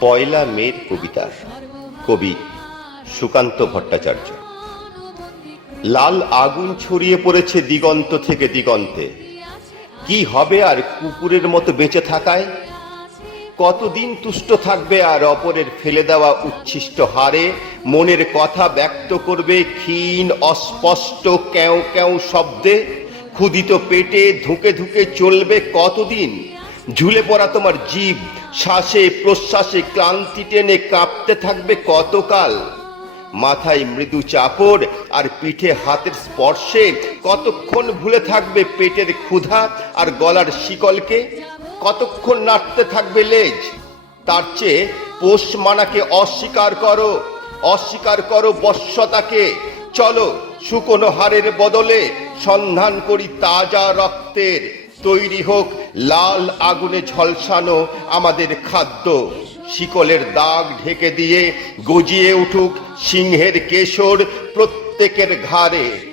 পয়লা মের কবিতা, কবি সুকান্ত ভট্টাচার্য। লাল আগুন ছড়িয়ে পড়েছে দিগন্ত থেকে দিগন্তে। কি হবে আর কুকুরের মতো বেঁচে থাকায়? কতদিন তুষ্ট থাকবে আর অপরের ফেলে দেওয়া উচ্ছিষ্ট হারে মনের কথা ব্যক্ত করবে ক্ষীণ, অস্পষ্ট ক্যাও ক্যাও শব্দে। ক্ষুদিত পেটে ধুকে ধুকে চলবে কতদিন? ঝুলে পড়া তোমার জীব শ্বাসে, প্রশ্বাসে ক্লান্তি টেনে কাঁপতে থাকবে কতকাল? মাথায় মৃদু চাপড় আর পিঠে হাতের স্পর্শে কতক্ষণ ভুলে থাকবে পেটের ক্ষুধা আর গলার শিকলকে? কতক্ষণ নাড়তে থাকবে লেজ? তার চেয়ে পোষ মানাকে অস্বীকার করো অস্বীকার করো বশ্যতাকে চলো শুকনো হাড়ের বদলে সন্ধান করি তাজা রক্তের তৈরি হোক লাল আগুনে ঝলসানো আমাদের খাদ্য। শিকলের দাগ ঢেকে দিয়ে গজিয়ে উঠুক সিংহের কেশর প্রত্যেকের ঘাড়ে।